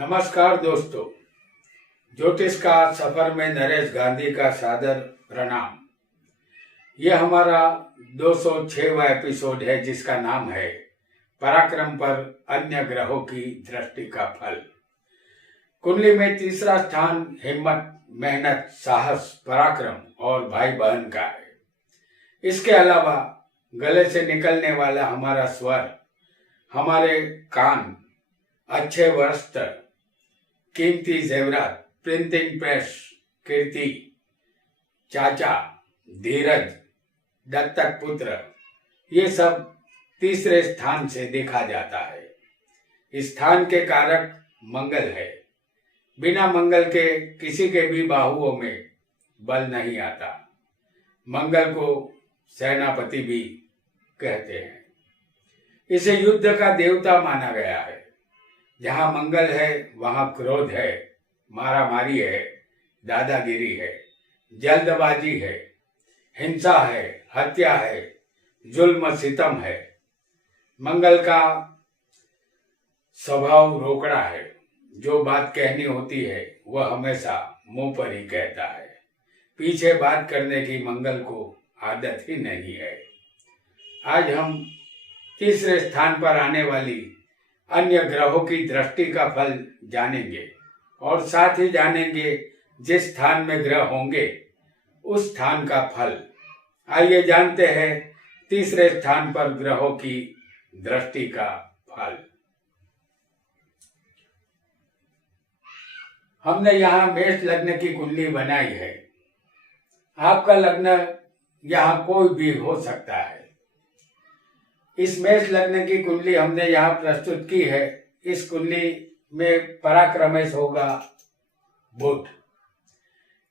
नमस्कार दोस्तों, ज्योतिष का सफर में नरेश गांधी का सादर प्रणाम। यह हमारा 206वां एपिसोड है जिसका नाम है पराक्रम पर अन्य ग्रहों की दृष्टि का फल। कुंडली में तीसरा स्थान हिम्मत, मेहनत, साहस, पराक्रम और भाई बहन का है। इसके अलावा गले से निकलने वाला हमारा स्वर, हमारे कान, अच्छे वस्त्र, कीमती जेवरात, प्रिंटिंग प्रेस, कीर्ति, चाचा, धीरज, दत्तक पुत्र, ये सब तीसरे स्थान से देखा जाता है। इस स्थान के कारक मंगल है। बिना मंगल के किसी के भी बाहुओं में बल नहीं आता। मंगल को सेनापति भी कहते हैं। इसे युद्ध का देवता माना गया है। जहां मंगल है वहां क्रोध है, मारामारी है, दादागिरी है, जल्दबाजी है, हिंसा है, हत्या है, जुल्म सितम है। मंगल का स्वभाव रोकड़ा है। जो बात कहनी होती है वह हमेशा मुंह पर ही कहता है। पीछे बात करने की मंगल को आदत ही नहीं है। आज हम तीसरे स्थान पर आने वाली अन्य ग्रहों की दृष्टि का फल जानेंगे और साथ ही जानेंगे जिस स्थान में ग्रह होंगे उस स्थान का फल। आइए जानते हैं तीसरे स्थान पर ग्रहों की दृष्टि का फल। हमने यहाँ मेष लग्न की कुंडली बनाई है। आपका लग्न यहाँ कोई भी हो सकता है। इस मेष लग्न की कुंडली हमने यहाँ प्रस्तुत की है। इस कुंडली में पराक्रमेश होगा बुध।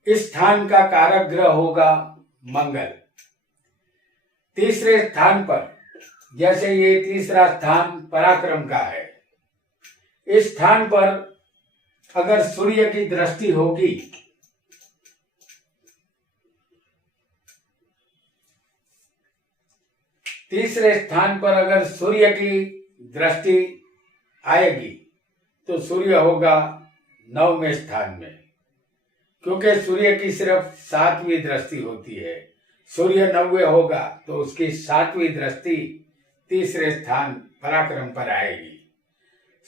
इस स्थान का कारक ग्रह होगा मंगल। तीसरे स्थान पर, जैसे ये तीसरा स्थान पराक्रम का है, इस स्थान पर अगर सूर्य की दृष्टि होगी तीसरे स्थान पर अगर सूर्य की दृष्टि आएगी तो सूर्य होगा 9वें स्थान में, क्योंकि सूर्य की सिर्फ 7वीं दृष्टि होती है। सूर्य 9वें होगा तो उसकी 7वीं दृष्टि तीसरे स्थान पराक्रम पर आएगी।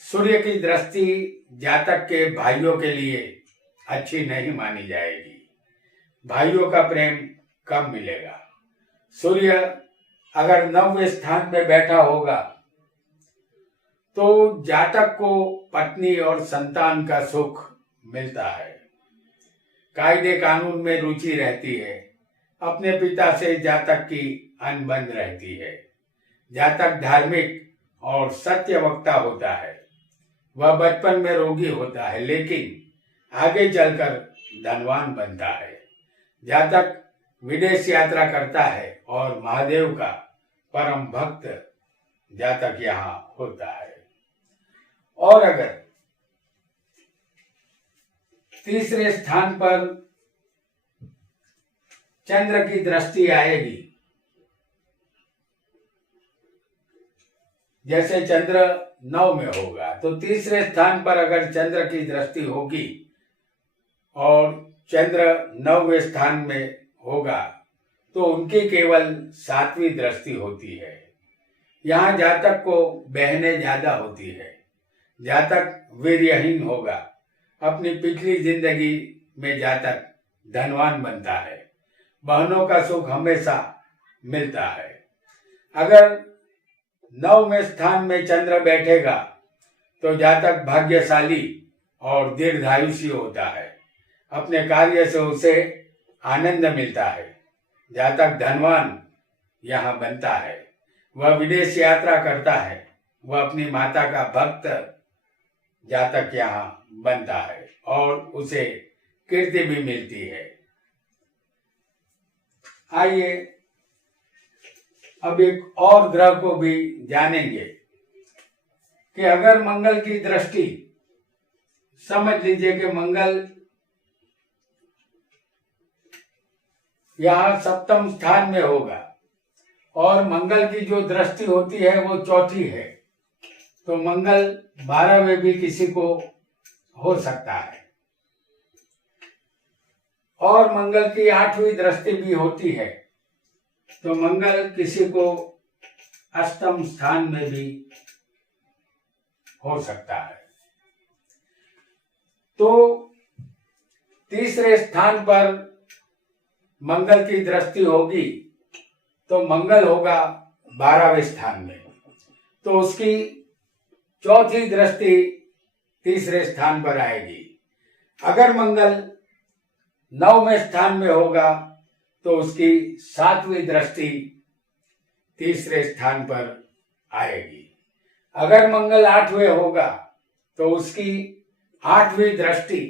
सूर्य की दृष्टि जातक के भाइयों के लिए अच्छी नहीं मानी जाएगी। भाइयों का प्रेम कम मिलेगा। सूर्य अगर 9वें स्थान में बैठा होगा तो जातक को पत्नी और संतान का सुख मिलता है। कायदे कानून में रुचि रहती है। अपने पिता से जातक की अनबन रहती है। जातक धार्मिक और सत्यवक्ता होता है। वह बचपन में रोगी होता है लेकिन आगे चलकर धनवान बनता है। जातक विदेश यात्रा करता है और महादेव का परम भक्त जातक यहाँ होता है। और अगर तीसरे स्थान पर चंद्र की दृष्टि आएगी, जैसे चंद्र 9 में होगा तो तीसरे स्थान पर अगर चंद्र की दृष्टि होगी और चंद्र 9वें स्थान में होगा तो उनकी केवल 7वीं दृष्टि होती है। यहाँ जातक को बहनें ज्यादा होती है। जातक वीर्यहीन होगा। अपनी पिछली जिंदगी में जातक धनवान बनता है। बहनों का सुख हमेशा मिलता है। अगर 9वें स्थान में चंद्र बैठेगा तो जातक भाग्यशाली और दीर्घायुषी होता है। अपने कार्य से उसे आनंद मिलता है। जातक धनवान यहाँ बनता है। वह विदेश यात्रा करता है। वह अपनी माता का भक्त जातक यहाँ बनता है और उसे कीर्ति भी मिलती है। आइए अब एक और ग्रह को भी जानेंगे कि अगर मंगल की दृष्टि, समझ लीजिए कि मंगल यहाँ 7वें स्थान में होगा और मंगल की जो दृष्टि होती है वो चौथी है, तो मंगल 12वें भी किसी को हो सकता है। और मंगल की 8वीं दृष्टि भी होती है, तो मंगल किसी को अष्टम स्थान में भी हो सकता है। तो तीसरे स्थान पर मंगल की दृष्टि होगी तो मंगल होगा 12वें स्थान में, तो उसकी चौथी दृष्टि तीसरे स्थान पर आएगी। अगर मंगल 9वें स्थान में होगा तो उसकी 7वीं दृष्टि तीसरे स्थान पर आएगी। अगर मंगल 8वें होगा तो उसकी 8वीं दृष्टि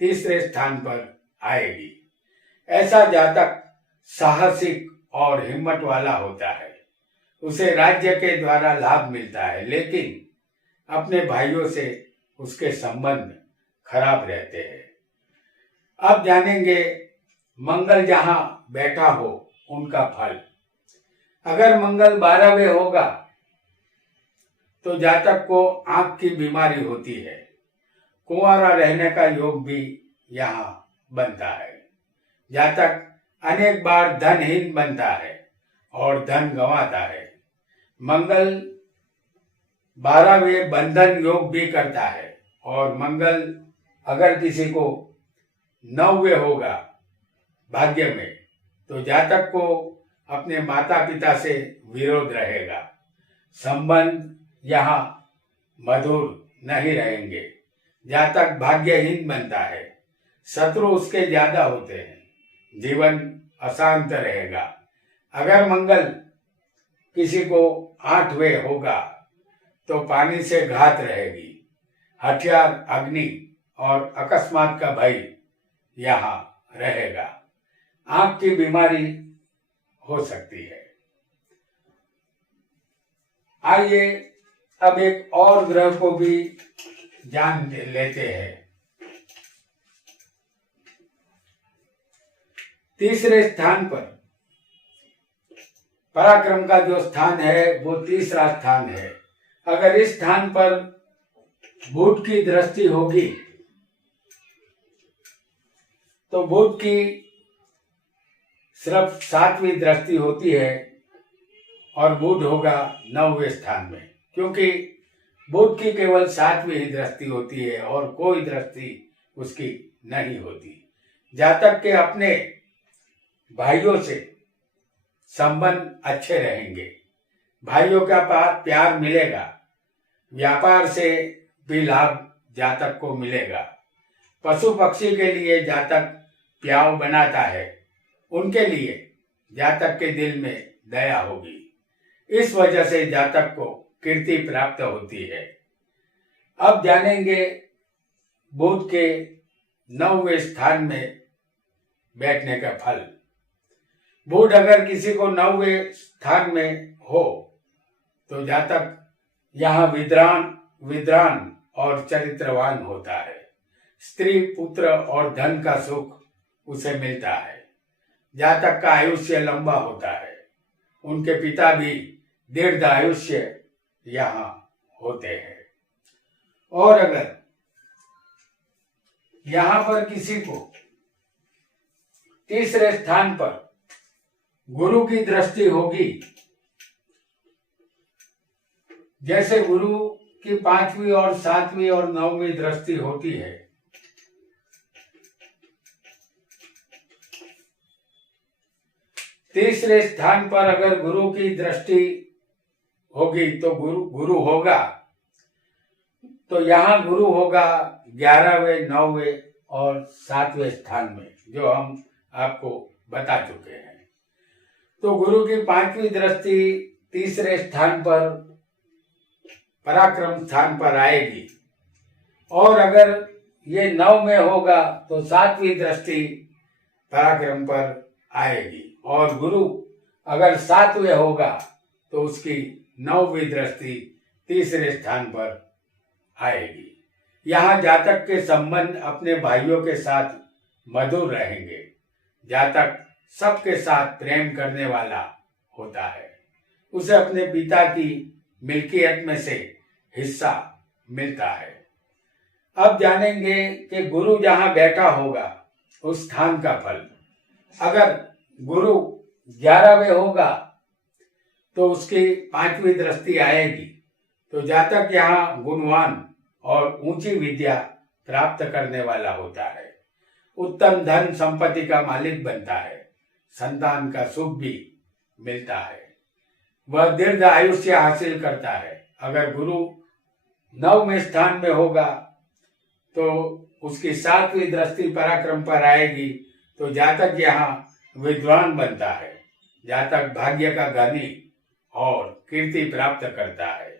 तीसरे स्थान पर आएगी। ऐसा जातक साहसिक और हिम्मत वाला होता है, उसे राज्य के द्वारा लाभ मिलता है, लेकिन अपने भाइयों से उसके संबंध खराब रहते हैं। अब जानेंगे मंगल जहां बैठा हो उनका फल। अगर मंगल 12वें होगा तो जातक को आंख की बीमारी होती है, कुंवारा रहने का योग भी यहाँ बनता है। जातक अनेक बार धनहीन बनता है और धन गंवाता है। मंगल 12वें बंधन योग भी करता है, और मंगल अगर किसी को 9वें होगा भाग्य में तो जातक को अपने माता पिता से विरोध रहेगा, संबंध यहाँ मधुर नहीं रहेंगे। जातक भाग्यहीन बनता है, शत्रु उसके ज्यादा होते हैं, जीवन अशांत रहेगा। अगर मंगल किसी को 8वें होगा तो पानी से घात रहेगी, हथियार, अग्नि और अकस्मात का भय यहाँ रहेगा। आंख की बीमारी हो सकती है। आइए अब एक और ग्रह को भी जान लेते हैं। तीसरे स्थान पर पराक्रम का जो स्थान है वो तीसरा स्थान है। अगर इस स्थान पर बुध की दृष्टि होगी तो बुध की सिर्फ 7वीं दृष्टि होती है और बुध होगा 9वें स्थान में, क्योंकि बुध की केवल 7वीं ही दृष्टि होती है और कोई दृष्टि उसकी नहीं होती। जातक के अपने भाइयों से संबंध अच्छे रहेंगे, भाइयों का प्यार मिलेगा, व्यापार से भी लाभ जातक को मिलेगा। पशु पक्षी के लिए जातक प्याव बनाता है, उनके लिए जातक के दिल में दया होगी, इस वजह से जातक को कीर्ति प्राप्त होती है। अब जानेंगे बुध के 9वें स्थान में बैठने का फल। बुध अगर किसी को 9वें स्थान में हो तो जातक यहाँ विद्वान और चरित्रवान होता है। स्त्री, पुत्र और धन का सुख उसे मिलता है। जातक का आयुष्य लंबा होता है, उनके पिता भी दीर्घ आयुष्य यहाँ होते हैं। और अगर यहाँ पर किसी को तीसरे स्थान पर गुरु की दृष्टि होगी, जैसे गुरु की 5वीं और 7वीं और 9वीं दृष्टि होती है, तीसरे स्थान पर अगर गुरु की दृष्टि होगी तो गुरु होगा, तो यहाँ गुरु होगा 11वें, 9वें और 7वें स्थान में, जो हम आपको बता चुके हैं। तो गुरु की 5वीं दृष्टि तीसरे स्थान पर पराक्रम स्थान पर आएगी, और अगर ये 9 में होगा तो 7वीं दृष्टि पराक्रम पर आएगी, और गुरु अगर 7वें होगा तो उसकी 9वीं दृष्टि तीसरे स्थान पर आएगी। यहाँ जातक के संबंध अपने भाइयों के साथ मधुर रहेंगे। जातक सबके साथ प्रेम करने वाला होता है, उसे अपने पिता की मिल्कियत में से हिस्सा मिलता है। अब जानेंगे कि गुरु जहां बैठा होगा उस स्थान का फल। अगर गुरु 11वें होगा तो उसकी 5वीं दृष्टि आएगी, तो जातक यहाँ गुणवान और ऊंची विद्या प्राप्त करने वाला होता है, उत्तम धन संपत्ति का मालिक बनता है, संतान का सुख भी मिलता है, वह दीर्घ आयुष्य हासिल करता है। अगर गुरु 9वें स्थान में होगा तो उसकी 7वीं दृष्टि पराक्रम पर आएगी, तो जातक यहाँ विद्वान बनता है, जातक भाग्य का धनी और कीर्ति प्राप्त करता है,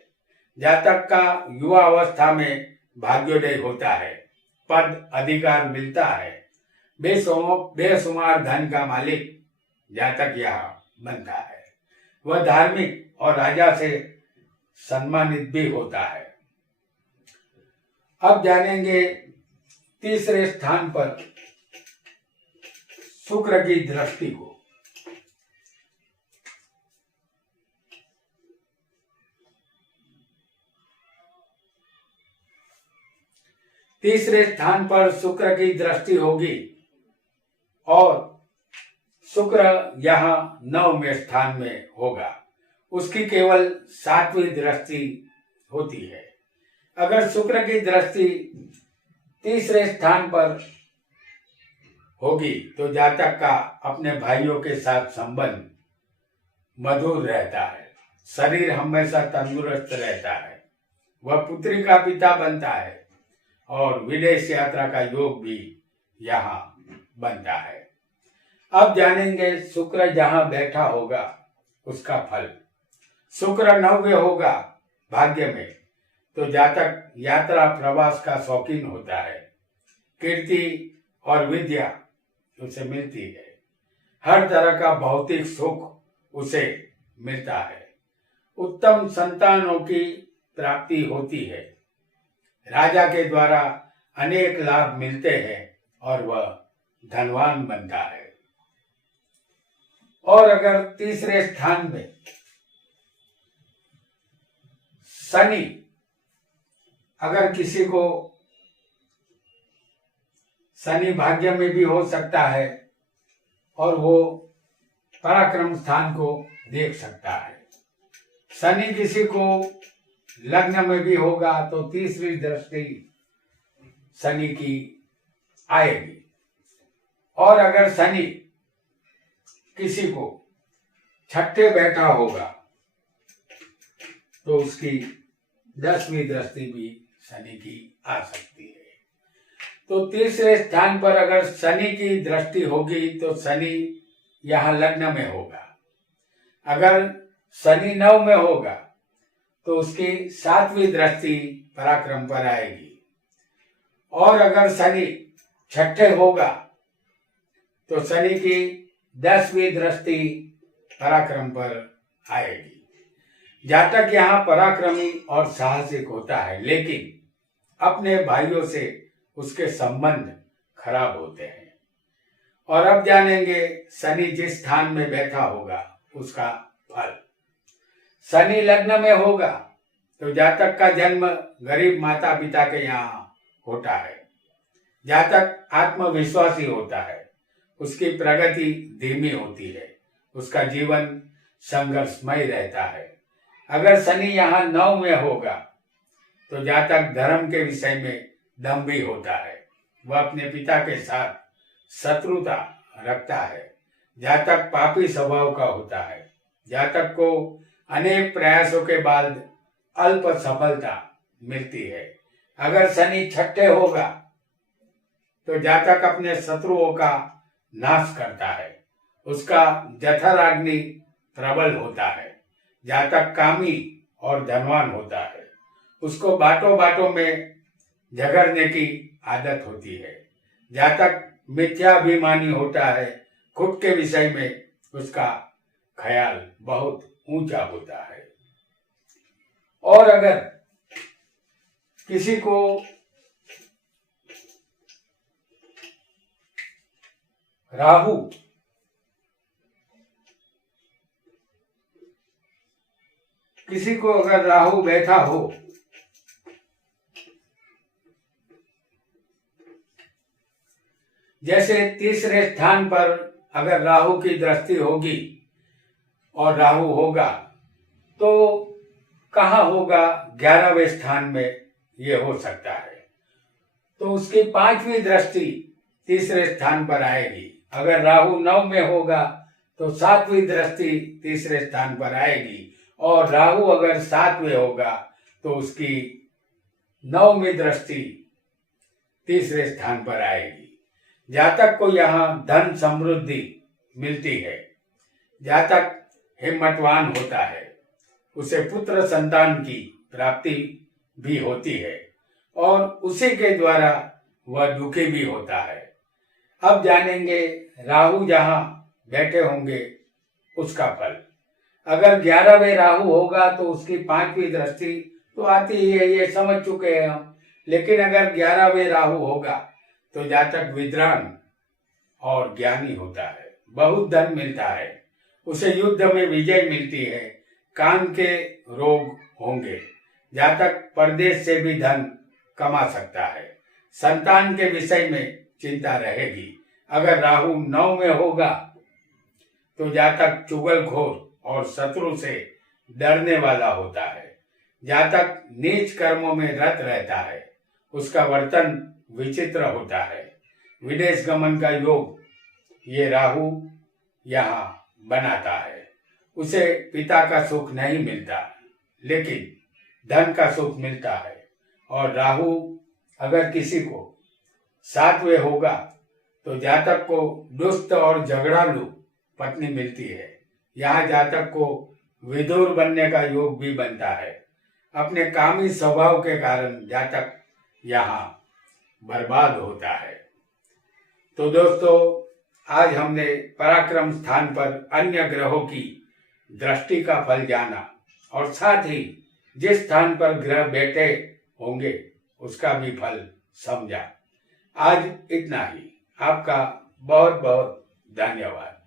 जातक का युवा अवस्था में भाग्योदय होता है, पद अधिकार मिलता है, बेशुमार धन का मालिक जातक यहाँ बनता है, वह धार्मिक और राजा से सम्मानित भी होता है। अब जानेंगे तीसरे स्थान पर शुक्र की दृष्टि को। तीसरे स्थान पर शुक्र की दृष्टि होगी और शुक्र यहाँ 9वें स्थान में होगा, उसकी केवल 7वीं दृष्टि होती है। अगर शुक्र की दृष्टि तीसरे स्थान पर होगी तो जातक का अपने भाइयों के साथ संबंध मधुर रहता है, शरीर हमेशा तंदुरुस्त रहता है, वह पुत्री का पिता बनता है और विदेश यात्रा का योग भी यहाँ बनता है। अब जानेंगे शुक्र जहां बैठा होगा उसका फल। शुक्र 9वें होगा भाग्य में तो जातक यात्रा प्रवास का शौकीन होता है, कीर्ति और विद्या उसे मिलती है, हर तरह का भौतिक सुख उसे मिलता है, उत्तम संतानों की प्राप्ति होती है, राजा के द्वारा अनेक लाभ मिलते हैं और वह धनवान बनता है। और अगर तीसरे स्थान में शनि, अगर किसी को शनि भाग्य में भी हो सकता है और वो पराक्रम स्थान को देख सकता है, शनि किसी को लग्न में भी होगा तो तीसरी दृष्टि शनि की आएगी। और अगर शनि किसी को 6ठे बैठा होगा तो उसकी 10वीं दृष्टि भी शनि की आ सकती है। तो तीसरे स्थान पर अगर शनि की दृष्टि होगी तो शनि यहाँ लग्न में होगा, अगर शनि 9 में होगा तो उसकी 7वीं दृष्टि पराक्रम पर आएगी, और अगर शनि 6ठे होगा तो शनि की 10वीं दृष्टि पराक्रम पर आएगी। जातक यहाँ पराक्रमी और साहसिक होता है, लेकिन अपने भाइयों से उसके संबंध खराब होते हैं। और अब जानेंगे शनि जिस स्थान में बैठा होगा उसका फल। शनि लग्न में होगा तो जातक का जन्म गरीब माता पिता के यहाँ होता है, जातक आत्मविश्वासी होता है, उसकी प्रगति धीमी होती है, उसका जीवन संघर्षमय रहता है। अगर शनि यहाँ 9 में होगा तो जातक धर्म के विषय में दम्भी होता है, वह अपने पिता के साथ शत्रुता रखता है, जातक पापी स्वभाव का होता है, जातक को अनेक प्रयासों के बाद अल्प सफलता मिलती है। अगर शनि 6ठे होगा तो जातक अपने शत्रुओं का नाश करता है, उसका जठराग्नि प्रबल होता है, जातक कामी और धनवान होता है, उसको बातों बातों में झगड़ने की आदत होती है, जातक मिथ्याभिमानी होता है, खुद के विषय में उसका ख्याल बहुत ऊंचा होता है। और अगर किसी को राहु अगर राहु बैठा हो जैसे तीसरे स्थान पर अगर राहु की दृष्टि होगी और राहु होगा तो कहाँ होगा? 11वें स्थान में ये हो सकता है। तो उसकी 5वीं दृष्टि तीसरे स्थान पर आएगी। अगर राहु 9 में होगा तो 7वीं दृष्टि तीसरे स्थान पर आएगी, और राहु अगर 7वें होगा तो उसकी 9वीं दृष्टि तीसरे स्थान पर आएगी। जातक को यहाँ धन समृद्धि मिलती है। जातक हिम्मतवान होता है, उसे पुत्र संतान की प्राप्ति भी होती है और उसी के द्वारा वह दुखी भी होता है। अब जानेंगे राहु जहाँ बैठे होंगे उसका फल। अगर 11वें राहु होगा तो उसकी 5वीं दृष्टि तो आती ही है, ये समझ चुके हैं हम। लेकिन अगर 11वें राहु होगा तो जातक विद्वान और ज्ञानी होता है, बहुत धन मिलता है, उसे युद्ध में विजय मिलती है, कान के रोग होंगे, जातक परदेश से भी धन कमा सकता है, संतान के विषय में चिंता रहेगी। अगर राहु 9 में होगा तो जातक चुगलखोर और शत्रु से डरने वाला होता है, जातक नीच कर्मों में रत रहता है, उसका वर्तन विचित्र होता है, विदेश गमन का योग ये राहु यहाँ बनाता है। उसे पिता का सुख नहीं मिलता लेकिन धन का सुख मिलता है। और राहु अगर किसी को 7वें होगा तो जातक को दुष्ट और झगड़ालू पत्नी मिलती है। यहाँ जातक को विदुर बनने का योग भी बनता है। अपने कामी स्वभाव के कारण जातक यहाँ बर्बाद होता है। तो दोस्तों, आज हमने पराक्रम स्थान पर अन्य ग्रहों की दृष्टि का फल जाना और साथ ही जिस स्थान पर ग्रह बैठे होंगे उसका भी फल समझा। आज इतना ही। आपका बहुत बहुत धन्यवाद।